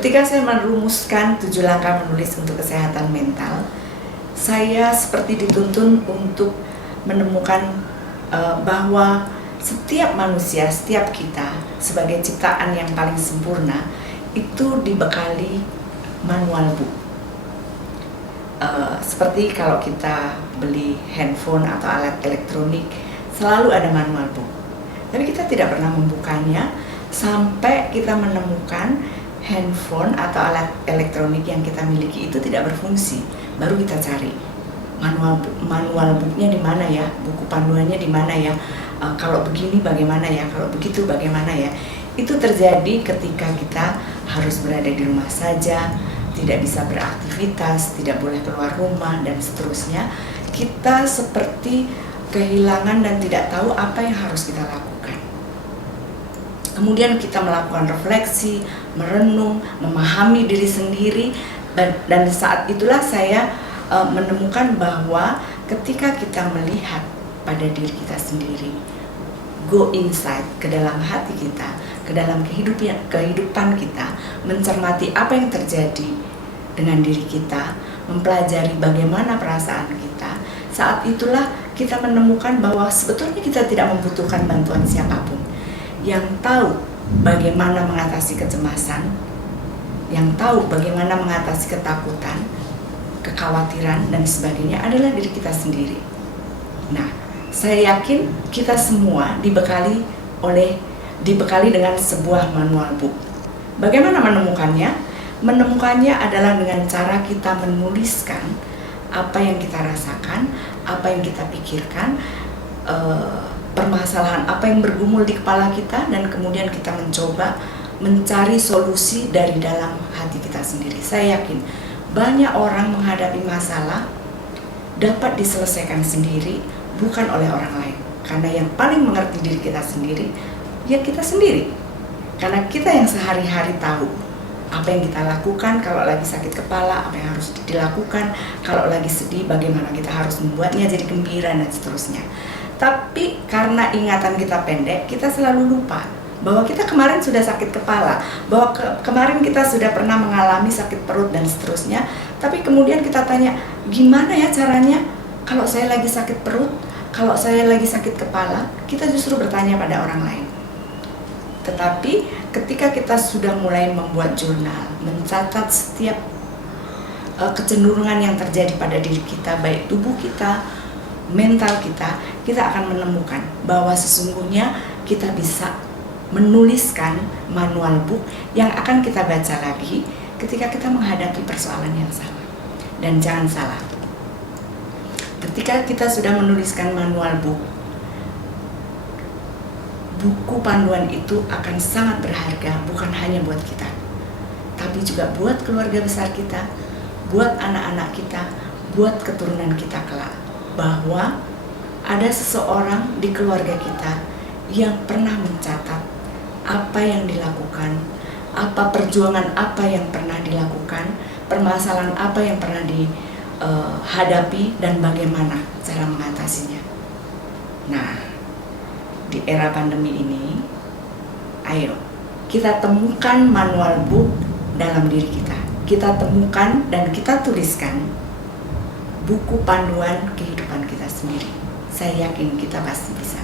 Ketika saya merumuskan 7 langkah menulis untuk kesehatan mental, saya seperti dituntun untuk menemukan bahwa setiap manusia, setiap kita sebagai ciptaan yang paling sempurna itu dibekali manual book. Seperti kalau kita beli handphone atau alat elektronik, selalu ada manual book. Tapi kita tidak pernah membukanya sampai kita menemukan handphone atau alat elektronik yang kita miliki itu tidak berfungsi. Baru kita cari manual booknya di mana ya, buku panduannya di mana ya, kalau begini bagaimana ya, kalau begitu bagaimana ya. Itu terjadi ketika kita harus berada di rumah saja, tidak bisa beraktivitas, tidak boleh keluar rumah, dan seterusnya. Kita seperti kehilangan dan tidak tahu apa yang harus kita lakukan. Kemudian kita melakukan refleksi, merenung, memahami diri sendiri, dan saat itulah saya menemukan bahwa ketika kita melihat pada diri kita sendiri, go inside, ke dalam hati kita, ke dalam kehidupan kita, mencermati apa yang terjadi dengan diri kita, mempelajari bagaimana perasaan kita, saat itulah kita menemukan bahwa sebetulnya kita tidak membutuhkan bantuan siapapun. Yang tahu bagaimana mengatasi kecemasan, yang tahu bagaimana mengatasi ketakutan, kekhawatiran, dan sebagainya adalah diri kita sendiri. Nah, saya yakin kita semua dibekali dengan sebuah manual book. Bagaimana menemukannya? Menemukannya adalah dengan cara kita menuliskan apa yang kita rasakan, apa yang kita pikirkan, permasalahan apa yang bergumul di kepala kita, dan kemudian kita mencoba mencari solusi dari dalam hati kita sendiri. Saya yakin banyak orang menghadapi masalah dapat diselesaikan sendiri, bukan oleh orang lain. Karena yang paling mengerti diri kita sendiri, ya kita sendiri. Karena kita yang sehari-hari tahu apa yang kita lakukan kalau lagi sakit kepala, apa yang harus dilakukan, kalau lagi sedih, bagaimana kita harus membuatnya jadi gembira, dan seterusnya. Tapi karena ingatan kita pendek, kita selalu lupa bahwa kita kemarin sudah sakit kepala, bahwa kemarin kita sudah pernah mengalami sakit perut, dan seterusnya. Tapi kemudian kita tanya, gimana ya caranya kalau saya lagi sakit perut, kalau saya lagi sakit kepala? Kita justru bertanya pada orang lain. Tetapi ketika kita sudah mulai membuat jurnal, mencatat setiap kecenderungan yang terjadi pada diri kita, baik tubuh kita, mental kita, kita akan menemukan bahwa sesungguhnya kita bisa menuliskan manual book yang akan kita baca lagi ketika kita menghadapi persoalan yang sama. Dan jangan salah, ketika kita sudah menuliskan manual book, buku panduan itu akan sangat berharga, bukan hanya buat kita, tapi juga buat keluarga besar kita, buat anak-anak kita, buat keturunan kita kelak. Bahwa ada seseorang di keluarga kita yang pernah mencatat apa yang dilakukan, apa perjuangan apa yang pernah dilakukan, permasalahan apa yang pernah dihadapi, dan bagaimana cara mengatasinya. Nah, di era pandemi ini, ayo kita temukan manual book dalam diri kita. Kita temukan dan kita tuliskan buku panduan kehidupan kita sendiri. Saya yakin kita pasti bisa.